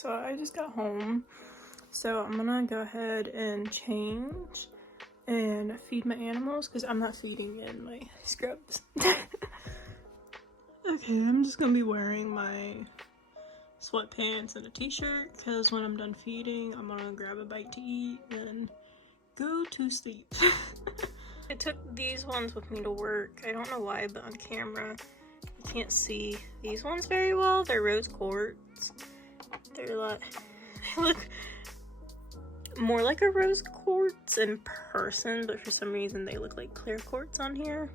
so I just got home, so I'm gonna go ahead and change and feed my animals because I'm not feeding in my scrubs. Okay, I'm just gonna be wearing my sweatpants and a t-shirt because when I'm done feeding, I'm gonna grab a bite to eat and go to sleep. I took these ones with me to work. I don't know why, but on camera you can't see these ones very well. They're rose quartz. They look more like a rose quartz in person, but for some reason they look like clear quartz on here.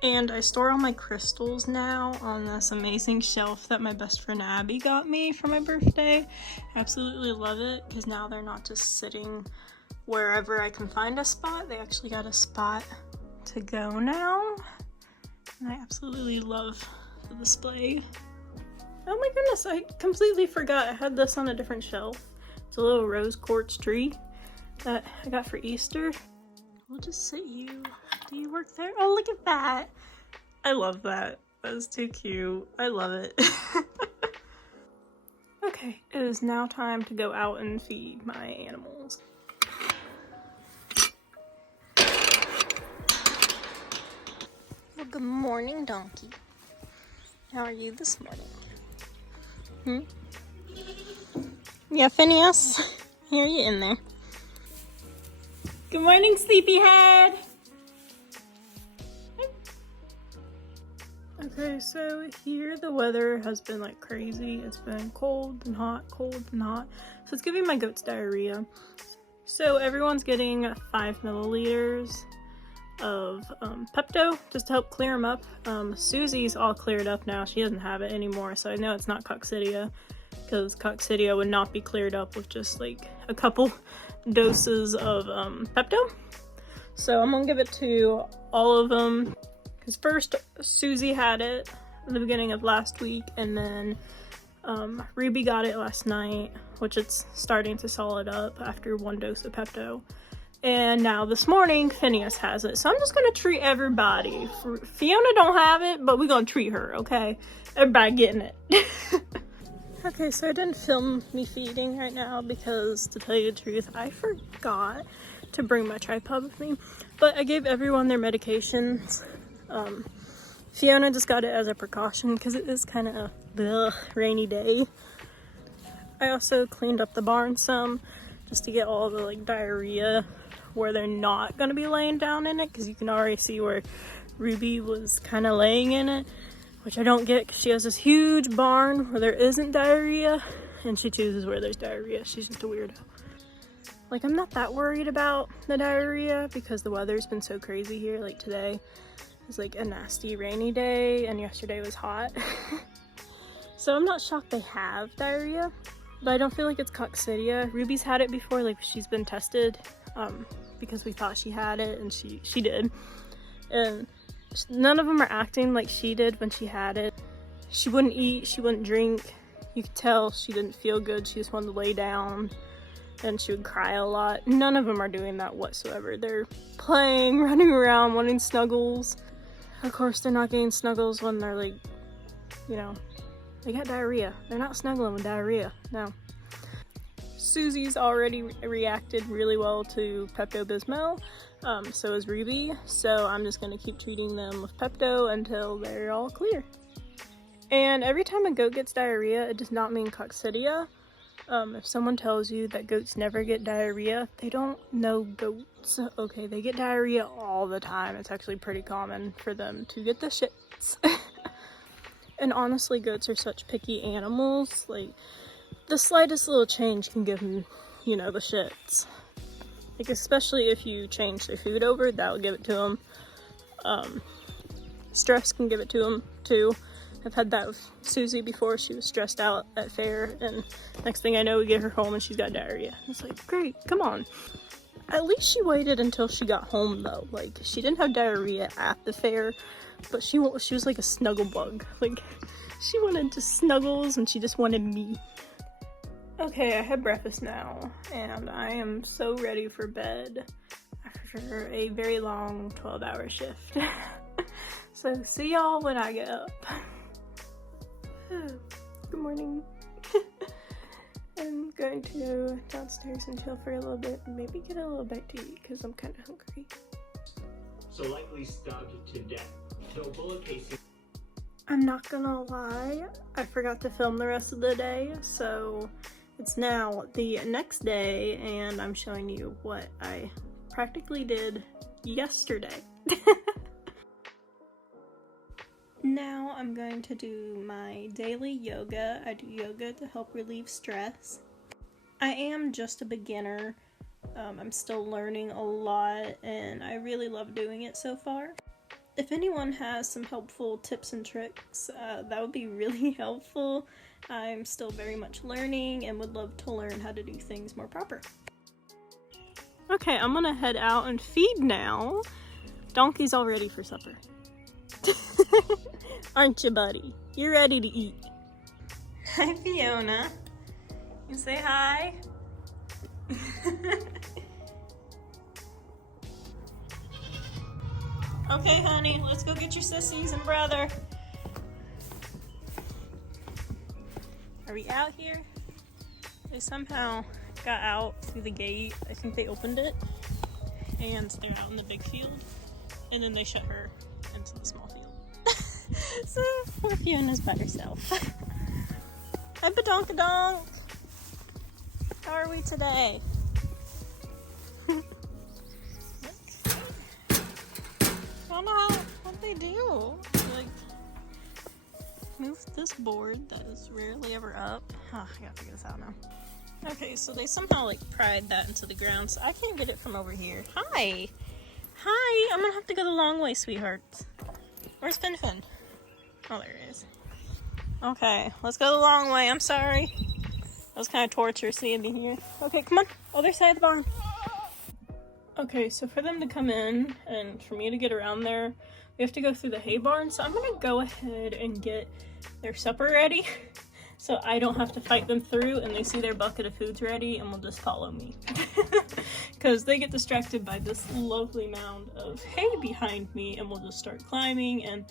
And I store all my crystals now on this amazing shelf that my best friend Abby got me for my birthday. Absolutely love it because now they're not just sitting wherever I can find a spot. They actually got a spot to go now. And I absolutely love the display. Oh my goodness, I completely forgot I had this on a different shelf. It's a little rose quartz tree that I got for Easter. We'll just sit you. Do you work there? Oh, look at that. I love that. That is too cute. I love it. Okay, it is now time to go out and feed my animals. Well, good morning, donkey. How are you this morning? Yeah, Phineas. I hear you in there. Good morning, sleepyhead. Okay, so here the weather has been like crazy. It's been cold and hot, cold and hot. So it's giving my goats diarrhea. So everyone's getting 5 milliliters of Pepto just to help clear them up. Susie's all cleared up now. She doesn't have it anymore, so I know it's not coccidia because coccidia would not be cleared up with just like a couple doses of Pepto. So I'm gonna give it to all of them. Because first, Susie had it at the beginning of last week, and then Ruby got it last night, which it's starting to solid up after 1 dose of Pepto. And now this morning, Phineas has it. So I'm just going to treat everybody. Fiona don't have it, but we're going to treat her, okay? Everybody getting it. Okay, so I didn't film me feeding right now because, to tell you the truth, I forgot to bring my tripod with me. But I gave everyone their medications. Fiona just got it as a precaution because it is kind of a rainy day. I also cleaned up the barn some just to get all the like diarrhea where they're not going to be laying down in it, because you can already see where Ruby was kind of laying in it, which I don't get because she has this huge barn where there isn't diarrhea and she chooses where there's diarrhea. She's just a weirdo. Like, I'm not that worried about the diarrhea because the weather's been so crazy here. Like today was like a nasty rainy day and yesterday was hot. So I'm not shocked they have diarrhea, but I don't feel like it's coccidia. Ruby's had it before, like she's been tested because we thought she had it, and she did. And none of them are acting like she did when she had it. She wouldn't eat, she wouldn't drink. You could tell she didn't feel good. She just wanted to lay down and she would cry a lot. None of them are doing that whatsoever. They're playing, running around, wanting snuggles. Of course, they're not getting snuggles when they're like, you know, they got diarrhea. They're not snuggling with diarrhea, no. Susie's already reacted really well to Pepto-Bismol, so is Ruby. So I'm just gonna keep treating them with Pepto until they're all clear. And every time a goat gets diarrhea, it does not mean coccidia. If someone tells you that goats never get diarrhea, they don't know goats. Okay, they get diarrhea all the time. It's actually pretty common for them to get the shits. And honestly, goats are such picky animals. Like, the slightest little change can give them, you know, the shits. Like, especially if you change their food over, that'll give it to them. Stress can give it to them, too. I've had that with Susie before. She was stressed out at fair, and next thing I know, we get her home and she's got diarrhea. It's like, great, come on. At least she waited until she got home though. Like, she didn't have diarrhea at the fair, but she was like a snuggle bug. Like, she wanted to snuggles and she just wanted me. Okay, I had breakfast now and I am so ready for bed after a very long 12-hour shift. So see y'all when I get up. Good morning. I'm going to go downstairs and chill for a little bit and maybe get a little bite to eat because I'm kind of hungry. So likely stabbed to death. So bullet casing. I'm not gonna lie, I forgot to film the rest of the day, so it's now the next day and I'm showing you what I practically did yesterday. Now I'm going to do my daily yoga. I do yoga to help relieve stress. I am just a beginner. I'm still learning a lot and I really love doing it so far. If anyone has some helpful tips and tricks, that would be really helpful. I'm still very much learning and would love to learn how to do things more proper. Okay, I'm gonna head out and feed now. Donkey's all ready for supper. Aren't you, buddy? You're ready to eat. Hi, Fiona. You say hi? Okay, honey, let's go get your sissies and brother. Are we out here? They somehow got out through the gate. I think they opened it. And they're out in the big field. And then they shut her into the small field. So poor Fiona's by herself. Hi, badonkadonk. How are we today? I don't know what they do. Like, move this board that is rarely ever up. Oh, I gotta figure this out now. Okay, so they somehow like pried that into the ground, so I can't get it from over here. Hi! Hi! I'm gonna have to go the long way, sweethearts. Where's Fin? Oh, there it is. Okay, let's go the long way. I'm sorry. That was kind of torture seeing me here. Okay, come on. Other side of the barn. Okay, so for them to come in and for me to get around there, we have to go through the hay barn. So I'm gonna go ahead and get their supper ready so I don't have to fight them through and they see their bucket of food's ready and will just follow me. Because they get distracted by this lovely mound of hay behind me and will just start climbing, and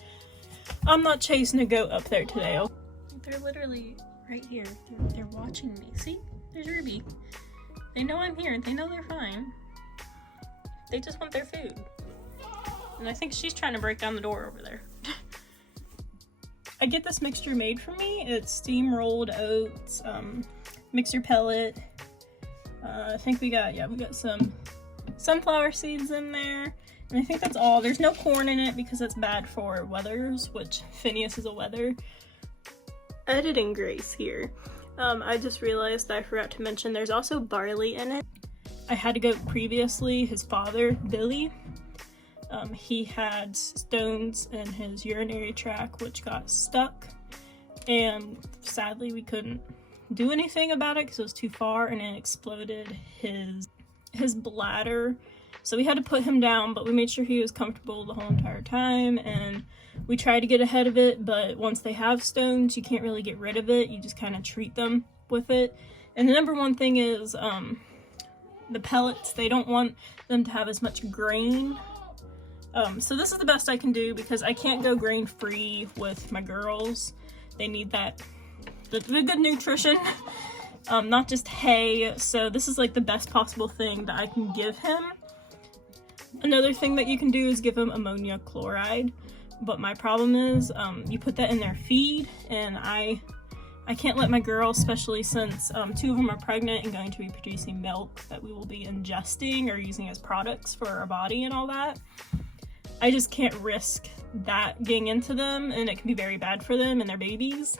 I'm not chasing a goat up there today. They're literally right here. They're watching me. See? There's Ruby. They know I'm here. They know they're fine. They just want their food. And I think she's trying to break down the door over there. I get this mixture made for me. It's steam-rolled oats, mixer pellet. I think we got some sunflower seeds in there. And I think that's all. There's no corn in it because it's bad for weathers, which Phineas is a weather. Editing grace here. I just realized I forgot to mention there's also barley in it. I had a goat previously, his father, Billy. He had stones in his urinary tract which got stuck, and sadly we couldn't do anything about it because it was too far, and it exploded his bladder. So we had to put him down, but we made sure he was comfortable the whole entire time, and we tried to get ahead of it, but once they have stones, you can't really get rid of it. You just kind of treat them with it. And the number one thing is the pellets. They don't want them to have as much grain. So this is the best I can do because I can't go grain-free with my girls. They need the good nutrition, not just hay. So this is like the best possible thing that I can give him. Another thing that you can do is give him ammonia chloride, but my problem is you put that in their feed, and I can't let my girls, especially since 2 of them are pregnant and going to be producing milk that we will be ingesting or using as products for our body and all that. I just can't risk that getting into them, and it can be very bad for them and their babies.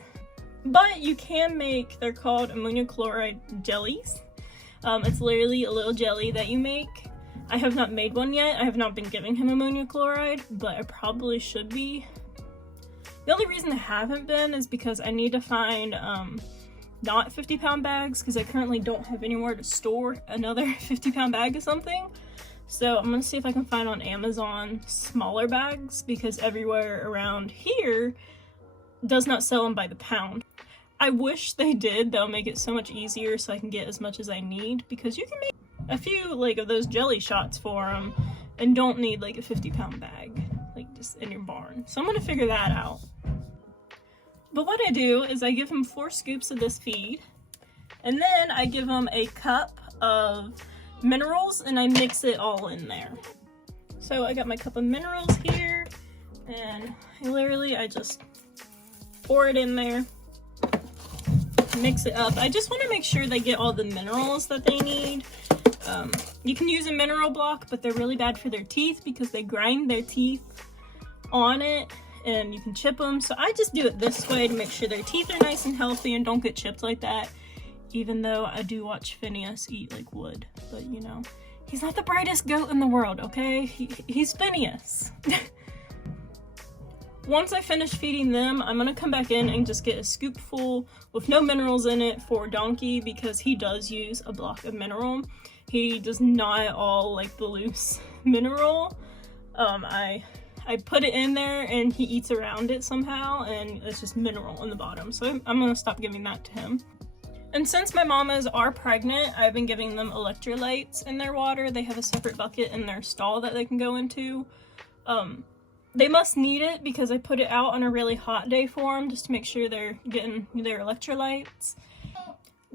But you can make, they're called ammonia chloride jellies. It's literally a little jelly that you make. I have not made one yet. I have not been giving him ammonia chloride, but I probably should be. The only reason I haven't been is because I need to find not 50-pound bags because I currently don't have anywhere to store another 50-pound bag of something. So I'm gonna see if I can find on Amazon smaller bags because everywhere around here does not sell them by the pound. I wish they did. That'll make it so much easier so I can get as much as I need, because you can make a few like of those jelly shots for them and don't need like a 50-pound bag like just in your barn. So I'm gonna figure that out. But what I do is I give them 4 scoops of this feed, and then I give them a cup of minerals and I mix it all in there. So I got my cup of minerals here, and I just pour it in there, mix it up. I just want to make sure they get all the minerals that they need. You can use a mineral block, but they're really bad for their teeth because they grind their teeth on it and you can chip them. So I just do it this way to make sure their teeth are nice and healthy and don't get chipped like that. Even though I do watch Phineas eat like wood, but you know, he's not the brightest goat in the world, okay? He's Phineas. Once I finish feeding them, I'm gonna come back in and just get a scoop full with no minerals in it for Donkey because he does use a block of mineral. He does not all like the loose mineral. I put it in there and he eats around it somehow and it's just mineral in the bottom. So I'm gonna stop giving that to him. And since my mamas are pregnant, I've been giving them electrolytes in their water. They have a separate bucket in their stall that they can go into. They must need it because I put it out on a really hot day for them just to make sure they're getting their electrolytes.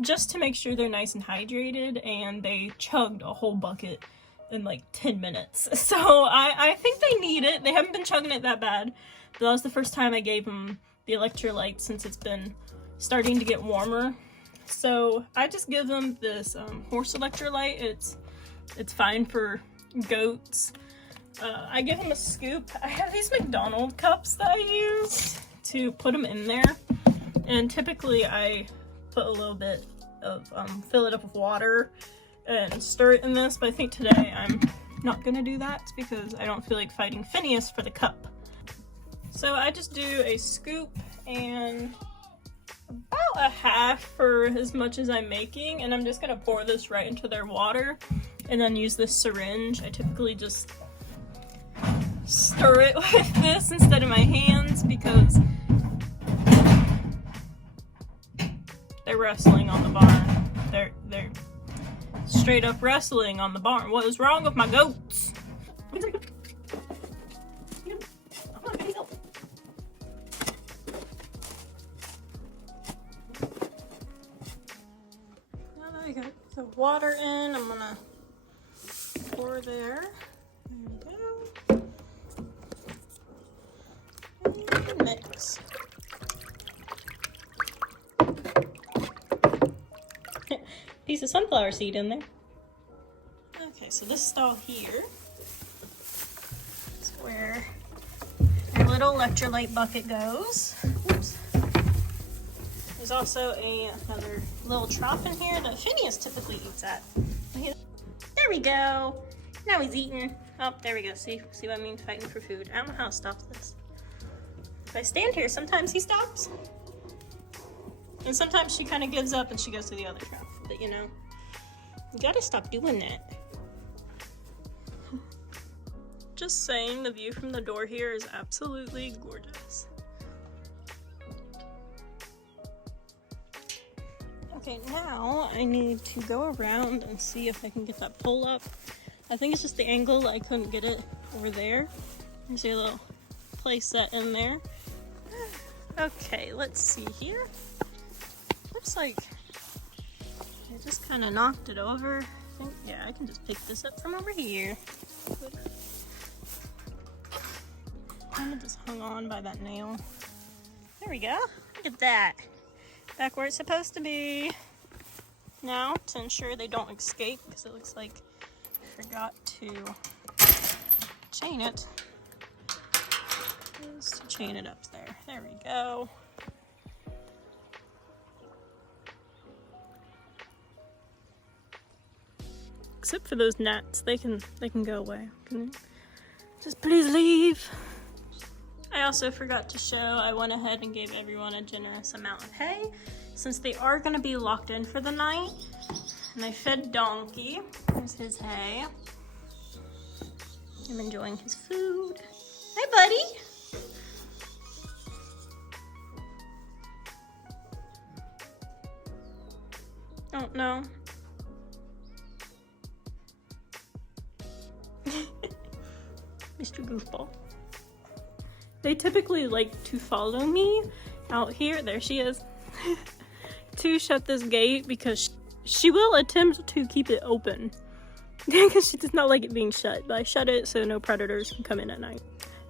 Just to make sure they're nice and hydrated, and they chugged a whole bucket in like 10 minutes. So I think they need it. They haven't been chugging it that bad. But that was the first time I gave them the electrolytes since it's been starting to get warmer. So I just give them this horse electrolyte. It's fine for goats. I give them a scoop. I have these McDonald's cups that I use to put them in there. And typically I put a little bit of, fill it up with water and stir it in this. But I think today I'm not gonna do that because I don't feel like fighting Phineas for the cup. So I just do a scoop and about a half for as much as I'm making, and I'm just gonna pour this right into their water and then use this syringe. I typically just stir it with this instead of my hands because they're wrestling on the barn. They're straight up wrestling on the barn. What is wrong with my goats? I got the water in. I'm gonna pour there. There we go. And mix. Piece of sunflower seed in there. Okay, so this stall here is where our little electrolyte bucket goes. Oops. There's also another little trough in here that Phineas typically eats at. There we go. Now he's eating. Oh, there we go. See what I mean? Fighting for food. I don't know how to stop this. If I stand here, sometimes he stops. And sometimes she kind of gives up and she goes to the other trough. But you know, you gotta stop doing that. Just saying, the view from the door here is absolutely gorgeous. Okay, now I need to go around and see if I can get that pole up. I think it's just the angle. I couldn't get it over there. You see a little play set in there. Okay, let's see here. Looks like I just kind of knocked it over. I think, yeah, I can just pick this up from over here. Kind of just hung on by that nail. There we go. Look at that. Back where it's supposed to be. Now, to ensure they don't escape, because it looks like I forgot to chain it, is to chain it up there. There we go. Except for those gnats, they can go away. Just please leave. I also forgot to show, I went ahead and gave everyone a generous amount of hay. since they are gonna be locked in for the night. And I fed Donkey. There's his hay. I'm enjoying his food. Hi, buddy. Oh, no. Mr. Goofball. They typically like to follow me out here. There she is. To shut this gate because she will attempt to keep it open. Because she does not like it being shut. But I shut it so no predators can come in at night.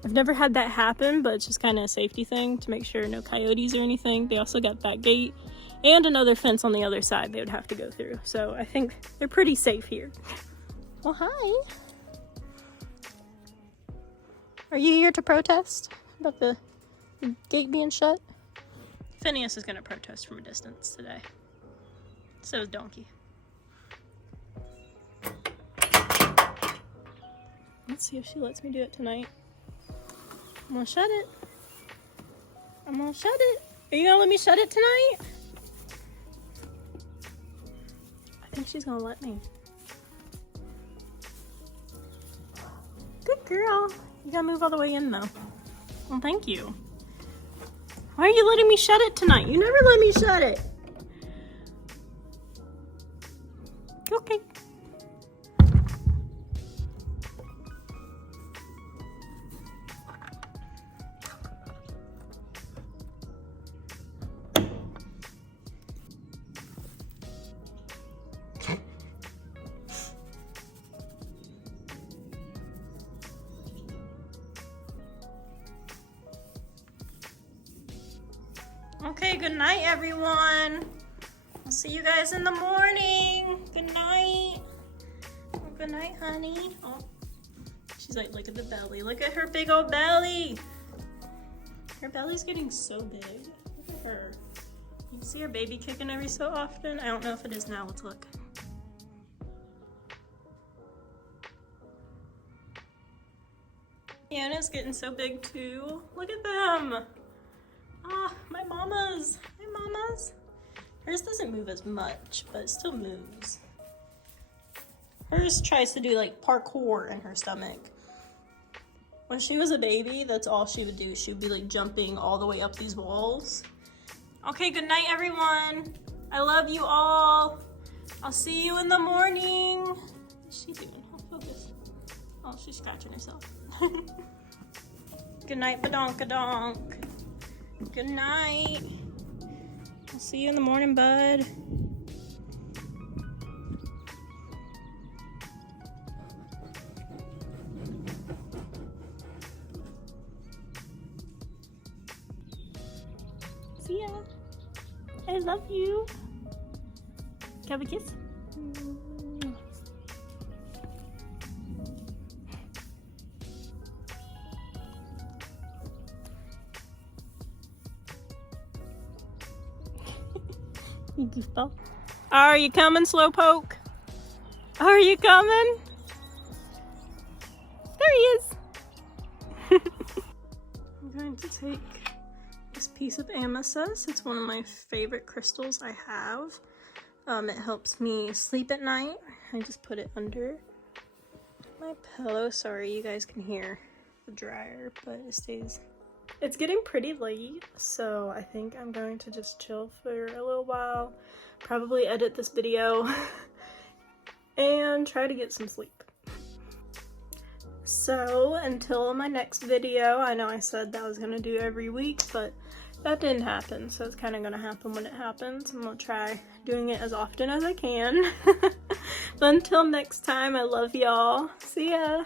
I've never had that happen, but it's just kind of a safety thing to make sure no coyotes or anything. They also got that gate and another fence on the other side they would have to go through. So I think they're pretty safe here. Well, hi. Are you here to protest about the gate being shut? Phineas is going to protest from a distance today. So is Donkey. Let's see if she lets me do it tonight. I'm gonna shut it. I'm gonna shut it. Are you gonna let me shut it tonight? I think she's gonna let me. Good girl. You gotta move all the way in though. Well, thank you. Why are you letting me shut it tonight? You never let me shut it. Okay. Okay, good night, everyone. I'll see you guys in the morning. Good night. Oh, good night, honey. Oh, she's like, look at the belly. Look at her big old belly. Her belly's getting so big. Look at her. You can see her baby kicking every so often. I don't know if it is now. Let's look. Anna's getting so big too. Look at them. Ah, my mamas. Hi, mamas. Hers doesn't move as much, but it still moves. Hers tries to do like parkour in her stomach. When she was a baby, that's all she would do. She would be like jumping all the way up these walls. Okay, good night, everyone. I love you all. I'll see you in the morning. What's she doing? I'll focus. Oh, she's scratching herself. Good night, badonkadonk. Good night. I'll see you in the morning, bud. See ya. I love you. Can we kiss? You goofball. Are you coming, Slowpoke? Are you coming? There he is. I'm going to take this piece of amethyst. It's one of my favorite crystals I have. It helps me sleep at night. I just put it under my pillow. Sorry, you guys can hear the dryer, but it stays. It's getting pretty late, so I think I'm going to just chill for a little while, probably edit this video, and try to get some sleep. So, until my next video, I know I said that I was going to do every week, but that didn't happen, so it's kind of going to happen when it happens. I'm going to try doing it as often as I can. But until next time, I love y'all. See ya!